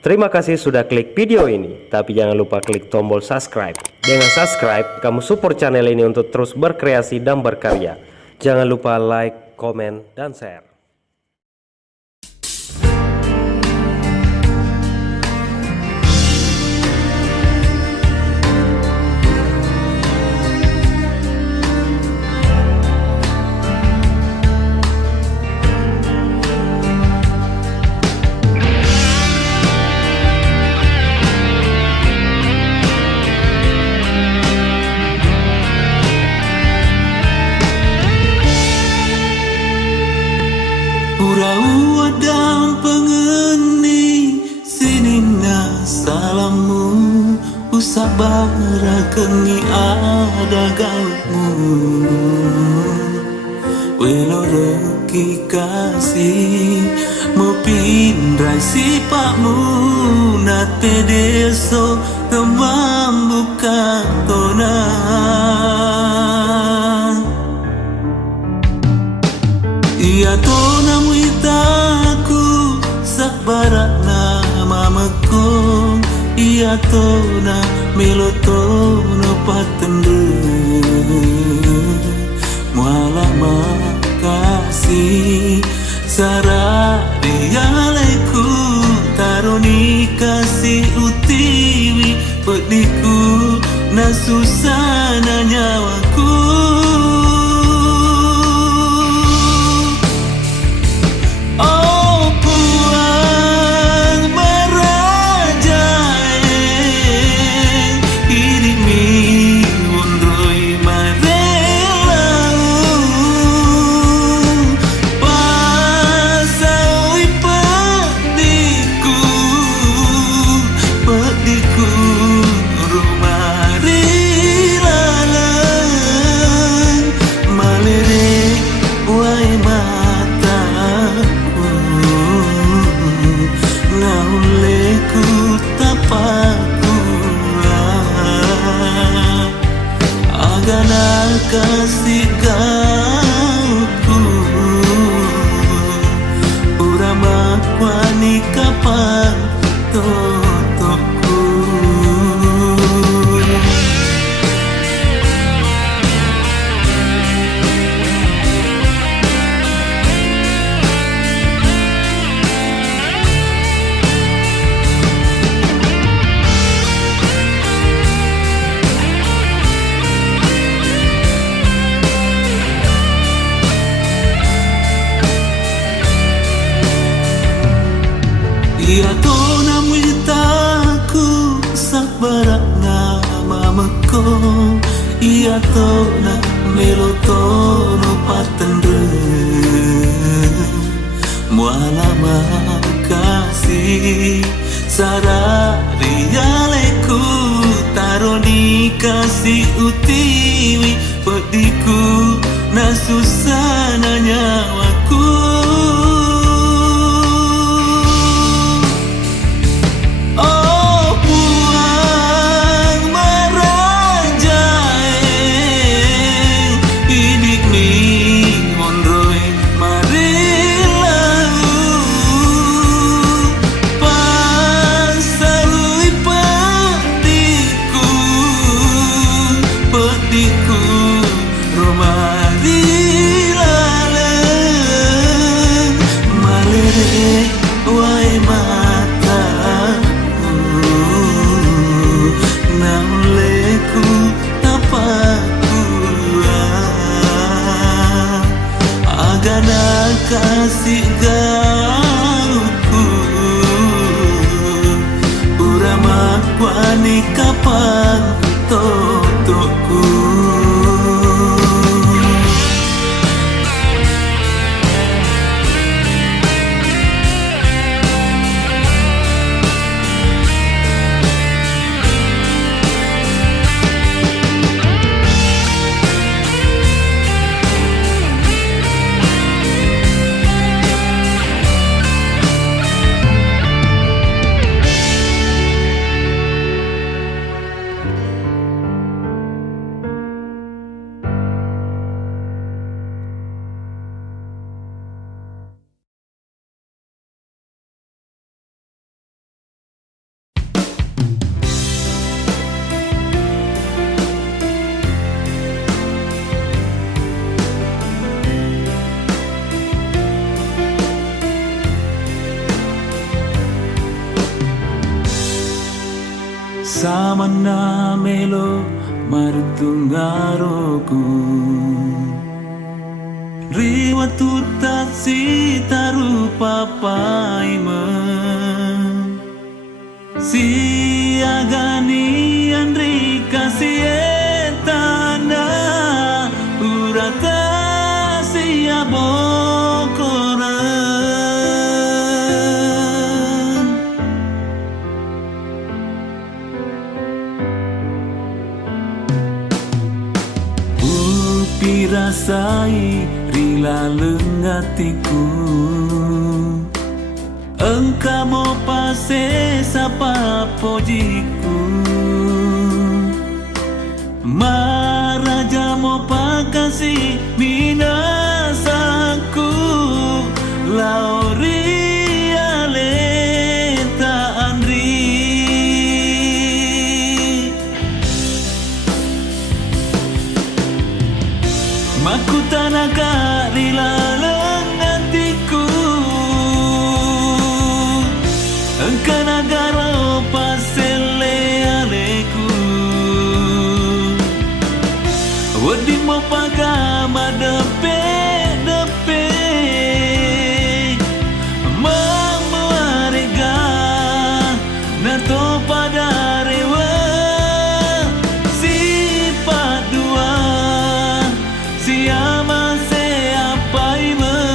Terima kasih sudah klik video ini, tapi jangan lupa klik tombol subscribe. Dengan subscribe, kamu support channel ini untuk terus berkreasi dan berkarya. Jangan lupa like, komen, dan share. Urau adang pengeni sinina salamu usah barakengi ada gautmu welo reki kasih mau pindrai sipakmu nate deso temam buka tona ia tona muitaku sakbarak nama meko ia tona melotono patende muala makasih sarari alaiku taroni kasih utiwi pediku nasusana nyawaku kasih kauku urama kwani kapan totoku ia tona muitaku sakbarak nama meko ia tona melotono patendre muala makasih sarari alaiku taroni kasih utiwi pediku nasusana nyawaku romari lale Samana melo martungaroku Riwa tutat si taru papaima Si agani andri kasietana Urata si abokora Upirasai rila lengatiku Engkau mau pase sapa pojiku Maraja mau pakasi minasaku Lauri aleta andri Makutanaga rila lengatiku Engkau nagara pasele aleku Wadi mo pagama depe Mamuarega Nato pada rewa Sifat dua Siapa siapa iman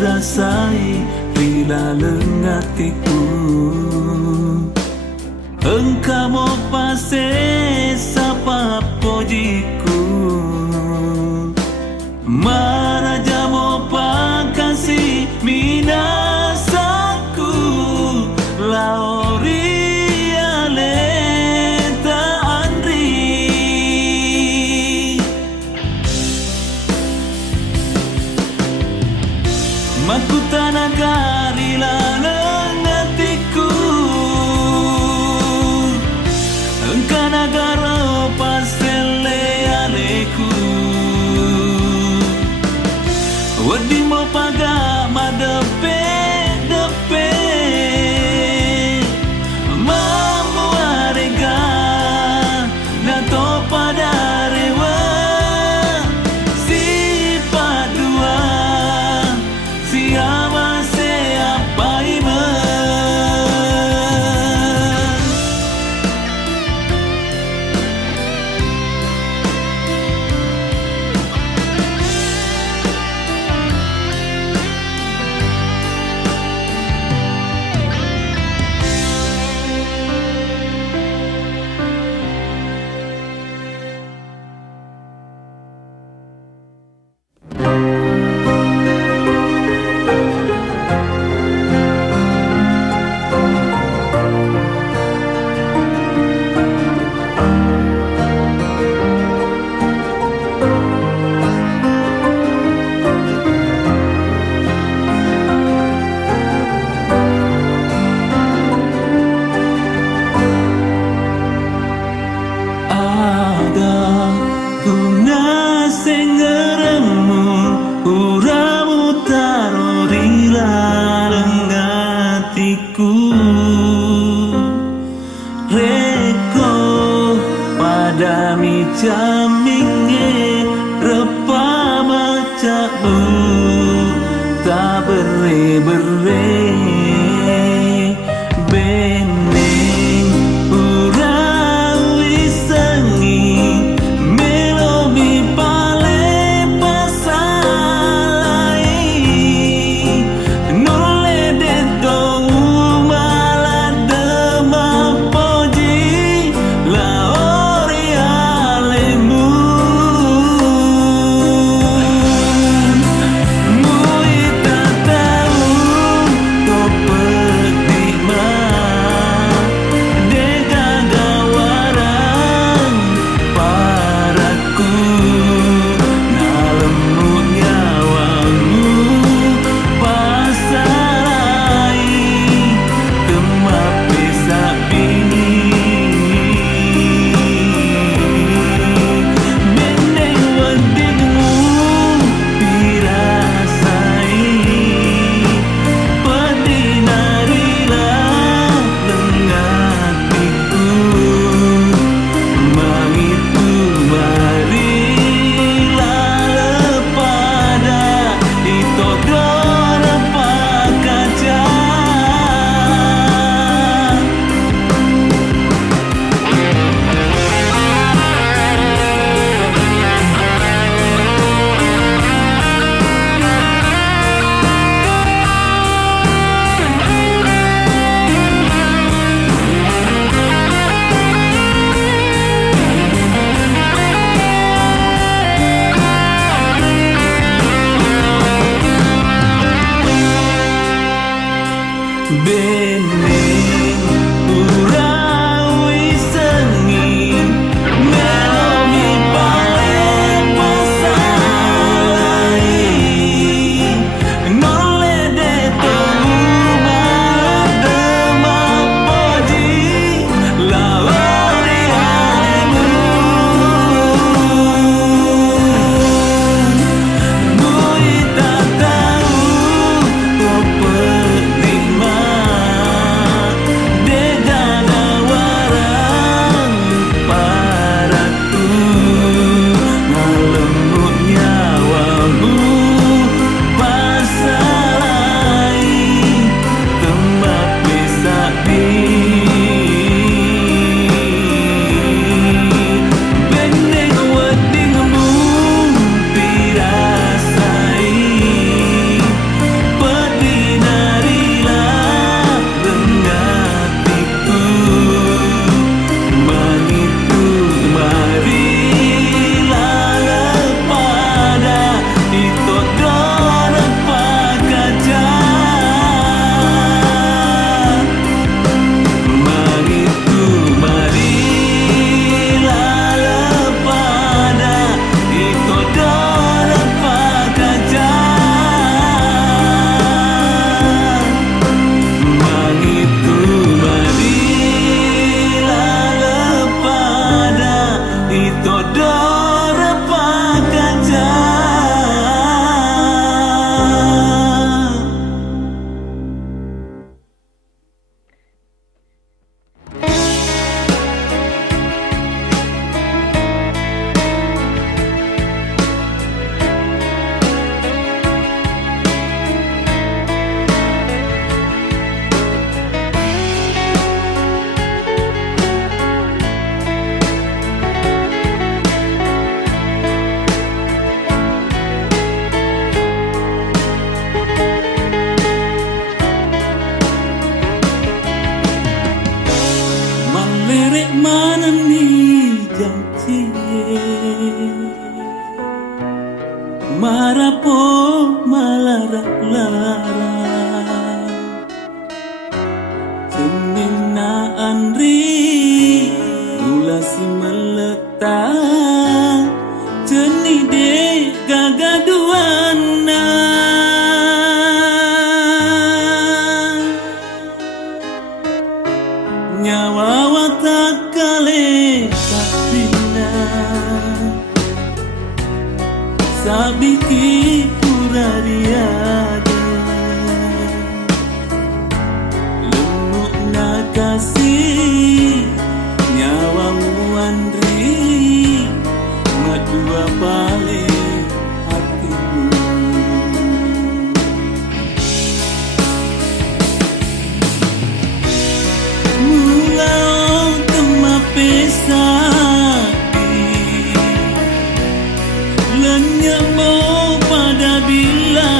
Rasai rila lengatiku Engkau mau pase sapa pojiku Maraja mau pakasi minasaku Lauri aleta andri Makutanaga rila lengatiku Engkau nagara pasele aleku Wadi mo pagama depe Mamuarega Nato pada rewa Sifat dua Siapa siapa iman Jaminge repa maca tak bere bening urawi sengi melobi pale pasalai nole deto maladema poji la oriale bening urawi sengi melomi paling masalai nole de tuma demak podi lawari harimu Bui tak tahu kau penerima Degana warang padaku Ngalembut nyawamu pasalai Tembak pisah di Bening wedingmu dirasai Pedinarilah dengatiku Mangitu marilah lepada Ditodor pakajah Mangitu marilah lepada Ditodor pakajah Mangitu marilah lepada Ditodor pakajah Malirik mana ni janji Marapo malarak-lara Cenina andri Mula si meletak Ceni de gagaduana Nyawa watak kale tak bina Sabiki purariada Lemuk nak kasih Nyawamu andri Madua pale hatimu Mulau temah pesaki Lenyap pada bila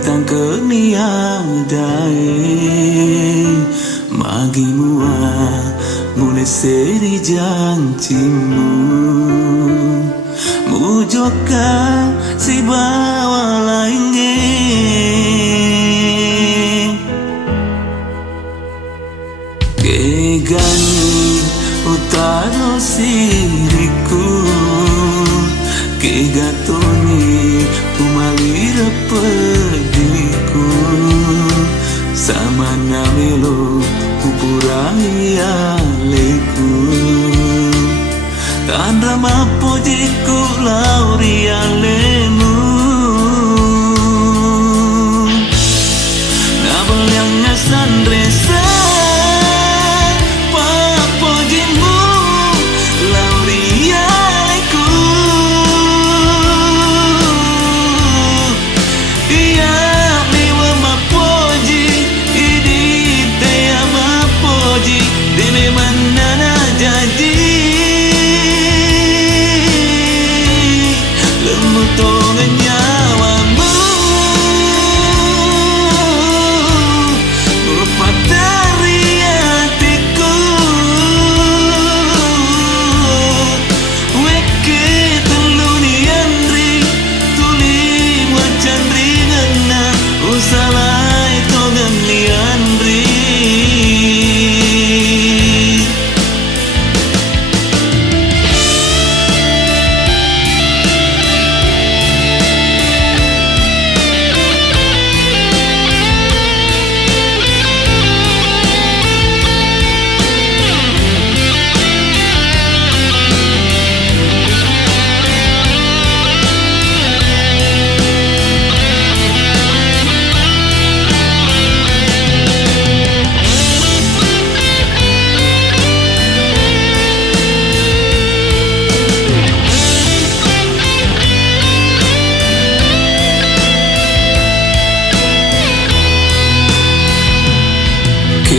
Itang keniadai Magimu mune seri janjimu Mujoka si bawa lainnya Kegani utaro siriku Kegatoni umalira pediku Sama namelo upurai aleku Tandra mapojiku lauri alemu Nabal yang ngasan resa Papojimu lauri aleku Iya dewa mapoji Idi dea mapoji Dene manana jadi Lemutong nyawamu Upatari hatiku Weke teluni andri Tuli wacan ringana Usalai togan ni andri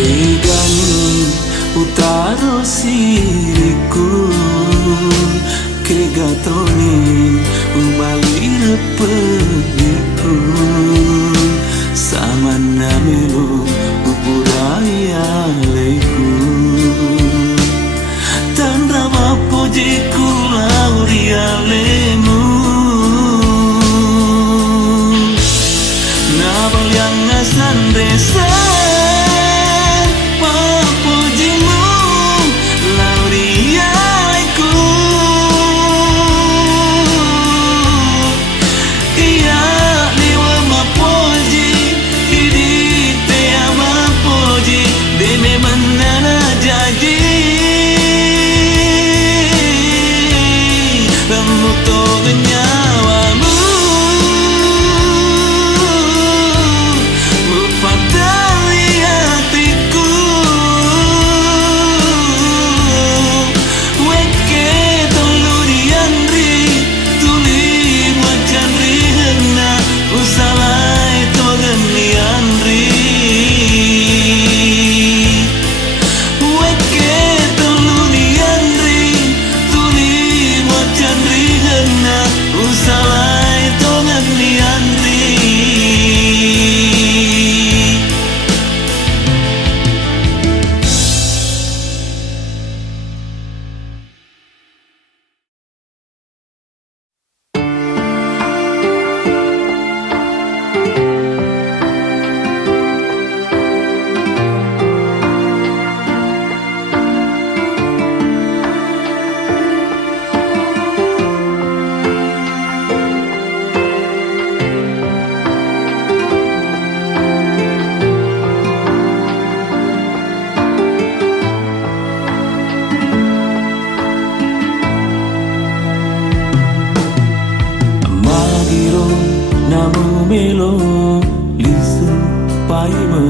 Kegani utaro siriku Kegatoni umalira pediku Sama namelo upurai aleku Tandra mapojiku lauri alemu Nabal yang ngasan desa Papojimu lauri aleku Iya dewa mapoji Idi dea mapoji Dene manana jadi Lemutong nyawamu Upatari hatiku Weke teluni andri Tuli wacan rihena Usalai togan ni andri Weke teluni andri Tuli wacan rihena Usalai togan ni andri Magiro namu melo lisu paima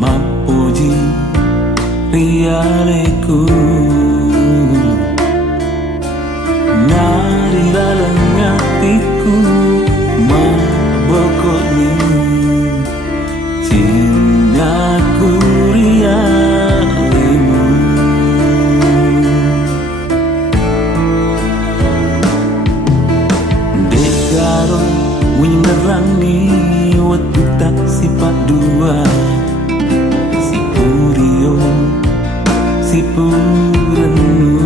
Mapoji rialeku Nari dalam hatiku Mabokok ni Cintaku rialemu Dekaro wingi merangi waktu tak sifat dua, si purio si purenu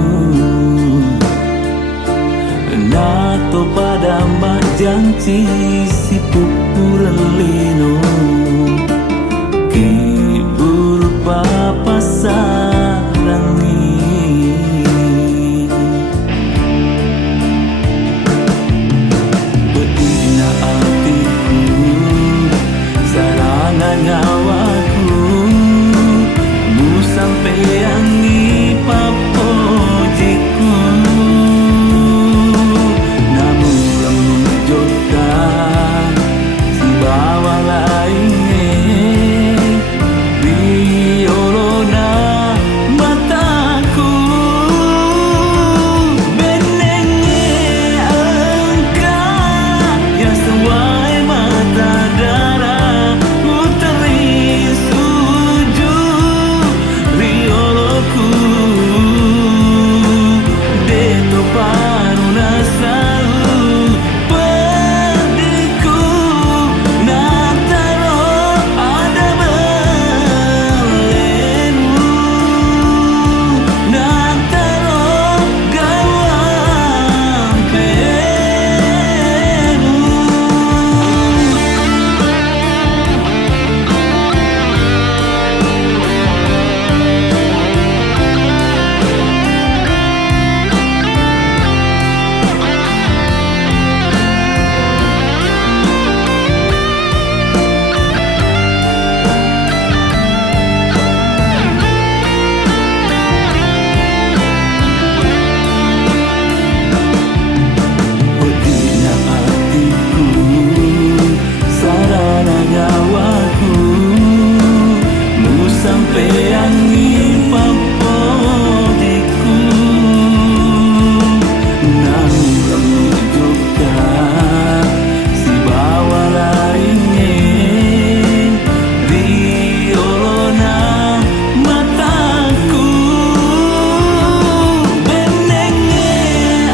nato pada mak janji si purelino kibur papa sarangi betina hatiku sarangan nyawaku mu sampai angi papojiku namun lemu jota si bawa lainnya biolona mataku benengnya engkau yang sewai mata darah ku terisuju rioloku deto paruna salu pediku nataro ada belenu nataro gawang penu. Betina hatiku sarana nyawaku mu sampai angi papojiku namun lemu juga si bawa lainnya riolona mataku benengnya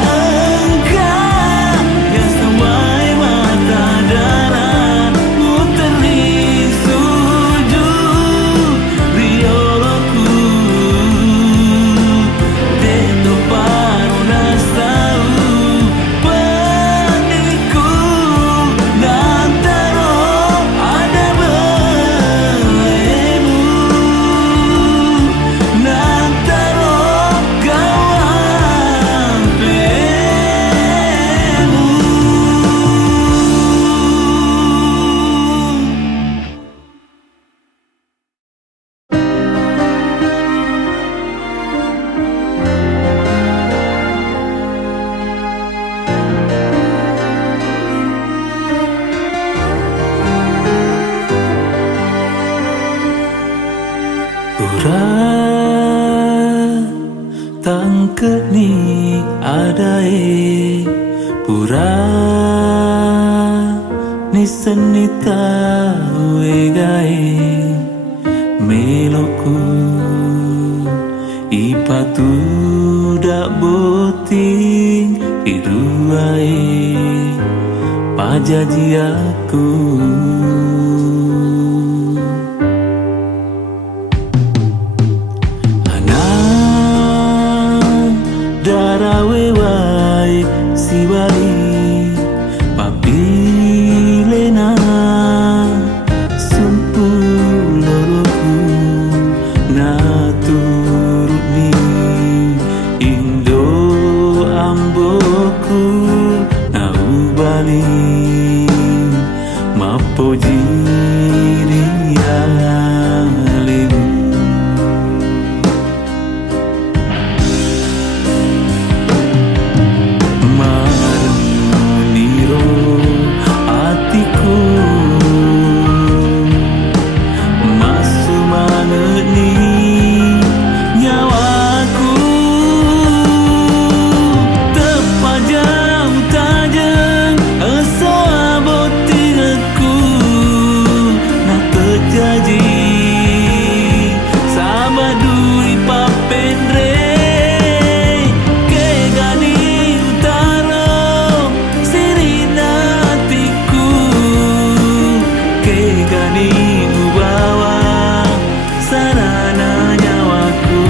engkau yang sewai mata darah ku terisuju rioloku deto paruna salu pediku nantaro ada belemu nantaro gawang penu. Pura tangke ni adai pura ni senita wegai meloku ipatu dak boting iruai pajaji aku darawewai si bali papilena sumpuloroku naturuni indo amboku nau bali mapojiriya lemu maruniro hatiku masumangeni nyawaku tepajang tajam esa botirku nak terjadi gani ubawa sarana nyawaku.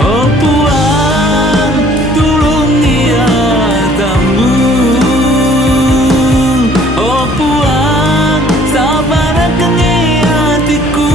Oh puang tulung ia tamu. Oh puang sabar kengi hatiku.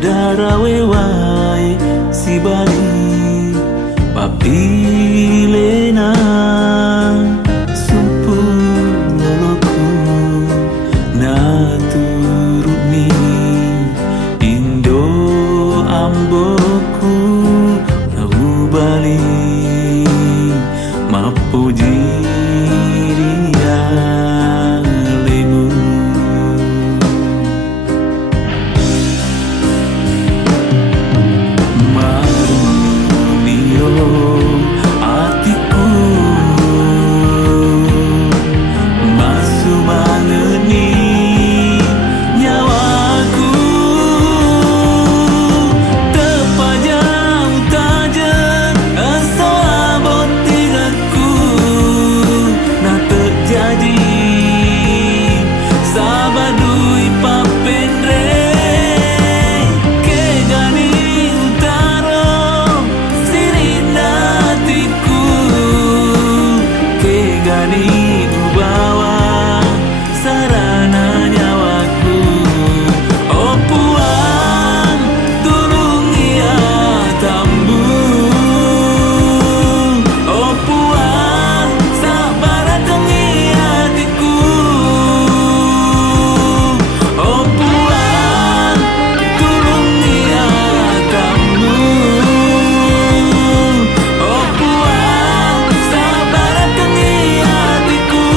Darawewai si bali papilena sumpuloloku na turuni Indo amboku lagu bali mapuji dia lemu. Hatiku masuk mangeni nyawaku terpajang tajam asa botigaku nak terjadi sabadui papendre ke gani utara sirina hatiku ke gani ubawa sarana nyawaku. Oh puang tulung ia tambu. Oh puang sabar kengi hatiku. Oh puang tulung ia tambu. Oh puang sabar kengi hatiku.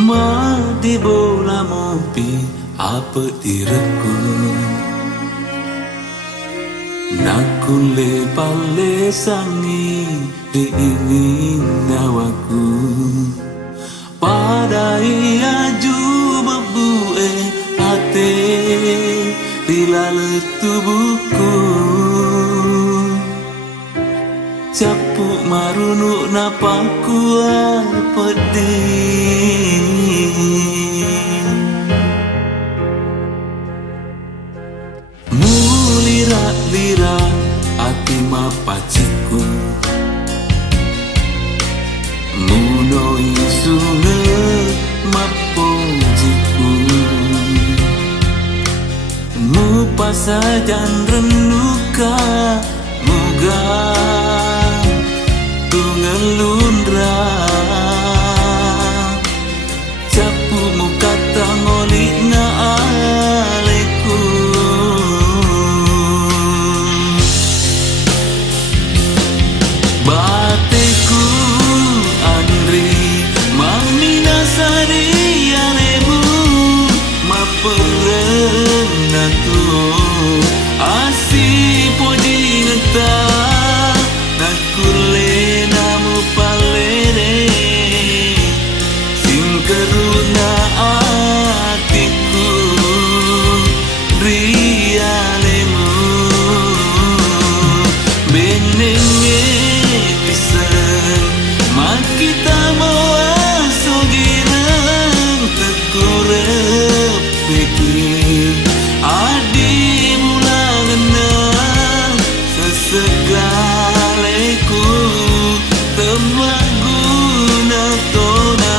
Ma di bola mopi apa diraku nakule pale sangi diingin nawaku pada iaju babue ate dilale tubuhku capuk marunuk napaku pedih. Mulira-lira ati mapaciku munoi sunge mapojiku mu pasajan renuka muga tungelundra capu mu kata ngolik na aleku bateku Andri mamina sari alemu maperena tu asi podi ngeta nakule namu palere sing keruna atiku rialemu benenge pisan makita moa sogirang tekurep pikir adi mulangenang sesegaleku temaguna tona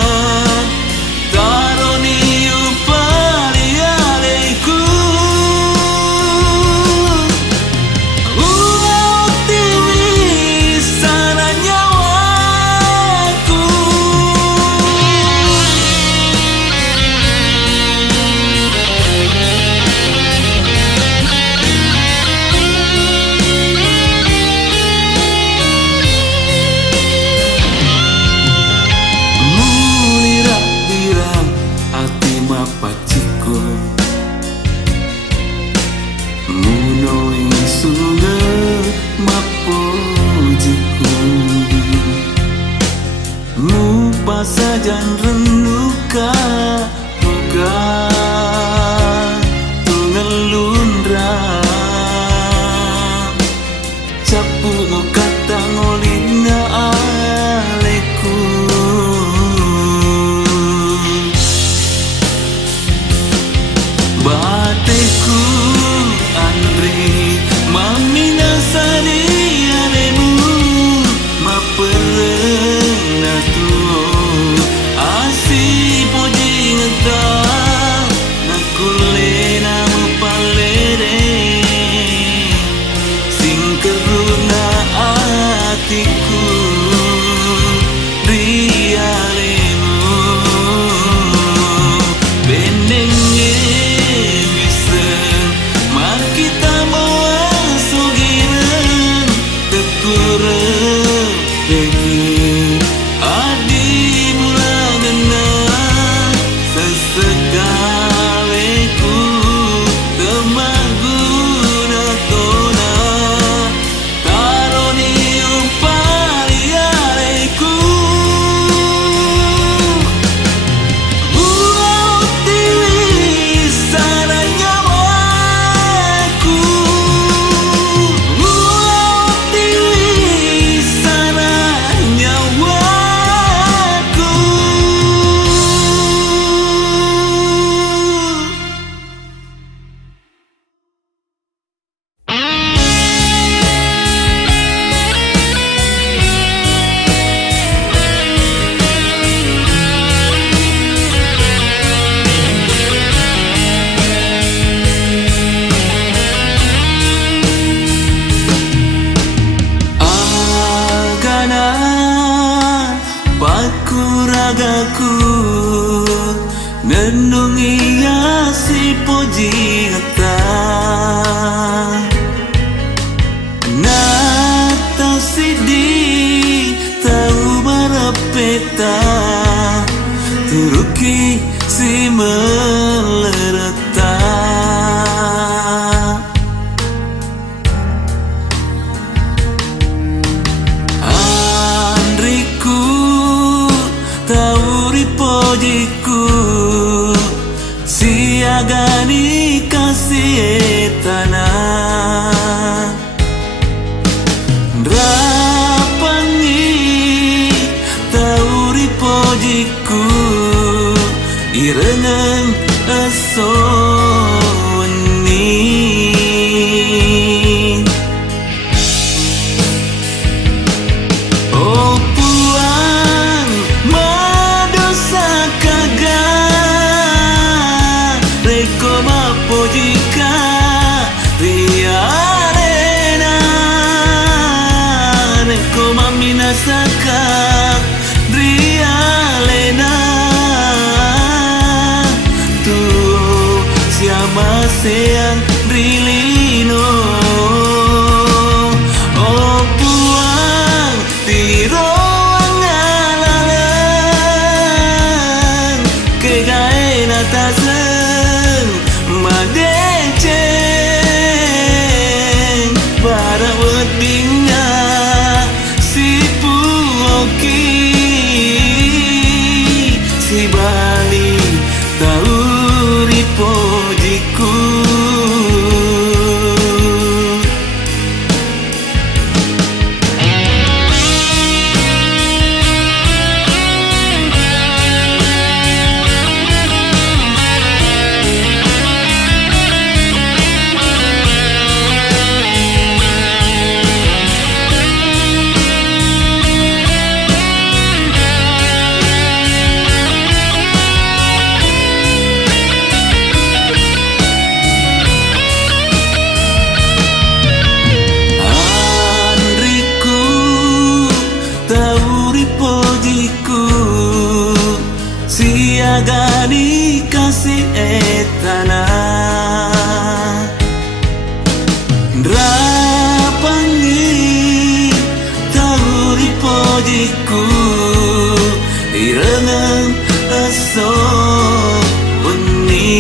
poji ngata nakule namu palere sing keruna atiku rialemu benenge bisa makita bawa sugiran tekurang pergi adi bulagana sesekaleku temaguna tona taroni umpali aleku ulau tili sana nyawaku ulau tili sana nyawaku. Agana pakuragaku nendungi si poji ngata nata sidi tahu marapeta turuki si melereta Andriku tauri pojiku siagani kasih tanah drapangi tauri pojiku irengan asoni oh puang madosa kaga reko mapojika riarena reko maminasaka rialena tu siapa seang rilino oh puang tiro ngalalang kegae natasen madeceng bara wetingnya si puoki si bali tauri pojiku siagani kasih etana drapangi tauri pojiku irengan aso uni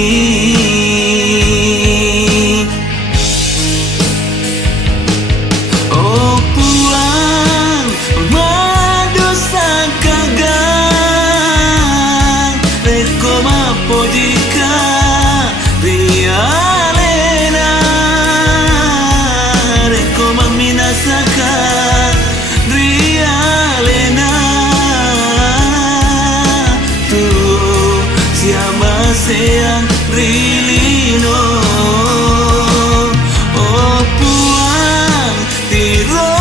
oh puang madosa kaga reko mapojika rialena reko maminasaka rialena tu siapa seang rilino oh puang tiro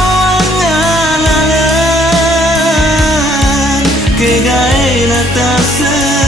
ngalalang kegae natasen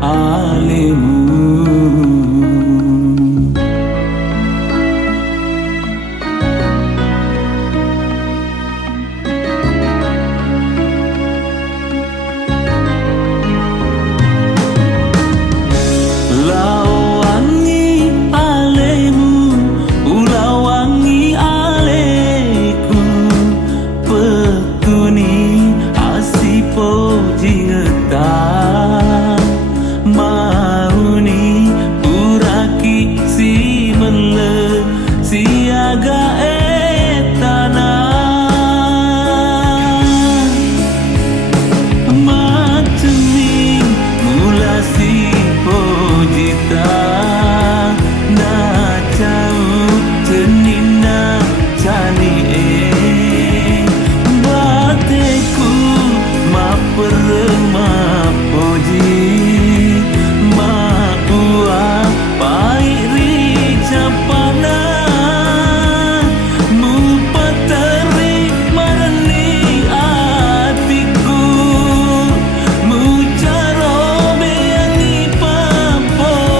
alemu. Lawangi alemu, ulawangi aleku, petuni asipo jingeta, mauni uraki si mele siaga etana. Maceni mula si pojita na jauh tenina cani bateku ma perma poji ma ua pai ri japana mu pateri marani atiku mu caro beani papojiku.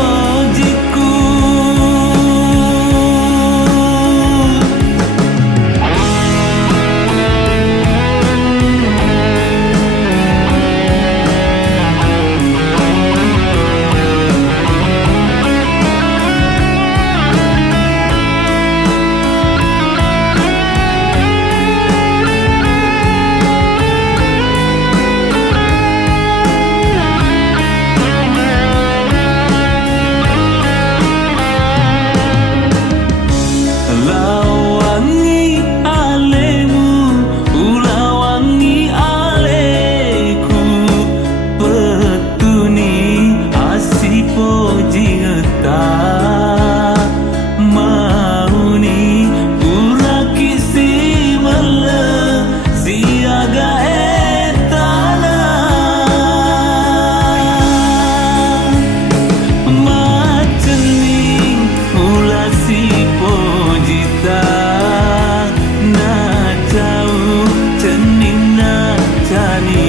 Lawangi alemu, ulawangi aleku, petuni asipo jingeta, mauni uraki si mele siaga etana. Maceni mula si pojita na jauh cenina cani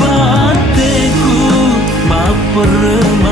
bateku ma perma